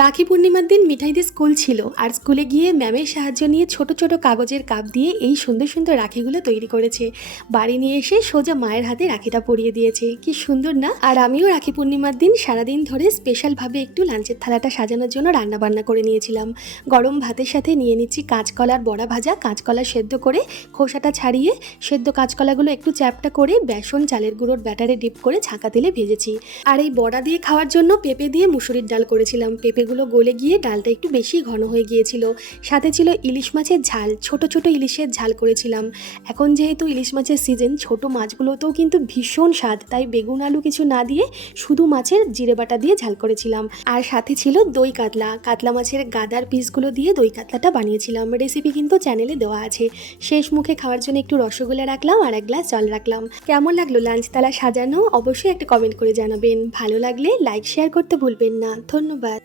রাখি পূর্ণিমার দিন মিঠাইদের স্কুল ছিল, আর স্কুলে গিয়ে ম্যামের সাহায্য নিয়ে ছোট ছোট কাগজের কাপ দিয়ে এই সুন্দর সুন্দর রাখিগুলো তৈরি করেছে। বাড়ি নিয়ে এসে সোজা মায়ের হাতে রাখিটা পরিয়ে দিয়েছে। কি সুন্দর না? আর আমিও রাখি পূর্ণিমার দিন সারাদিন ধরে স্পেশালভাবে একটু লাঞ্চের থালাটা সাজানোর জন্য রান্না বান্না করে নিয়েছিলাম। গরম ভাতের সাথে নিয়ে নিচ্ছি কাঁচকলার বড়া ভাজা। কাঁচকলা সেদ্ধ করে খোসাটা ছাড়িয়ে সেদ্ধ কাঁচকলাগুলো একটু চ্যাপটা করে বেসন চালের গুঁড়োর ব্যাটারে ডিপ করে ছাঁকা তেলে ভেজেছি। আর এই বড়া দিয়ে খাওয়ার জন্য পেঁপে দিয়ে মুসুরির ডাল করেছিলাম। পেঁপেগুলো গলে গিয়ে ডালটা একটু বেশি ঘন হয়ে গিয়েছিল। সাথে ছিল ইলিশ মাছের ঝাল, ছোট ছোট ইলিশের ঝাল করেছিলাম। এখন যেহেতু ইলিশ মাছের সিজন, ছোট মাছগুলোতেও কিন্তু ভীষণ স্বাদ, তাই বেগুন আলু কিছু না দিয়ে শুধু মাছের জিরে বাটা দিয়ে ঝাল করেছিলাম। আর সাথে ছিল দই কাতলা, কাতলা মাছের গাদার পিসগুলো দিয়ে দই কাতলাটা বানিয়েছিলাম। রেসিপি কিন্তু চ্যানেলে দেওয়া আছে। শেষ মুখে খাওয়ার জন্য একটু রসগোল্লা রাখলাম আর এক গ্লাস জল রাখলাম। কেমন লাগলো লাঞ্চ থালা সাজানো? অবশ্যই একটা কমেন্ট করে জানাবেন। ভালো লাগলে লাইক শেয়ার করতে ভুলবেন না। ধন্যবাদ।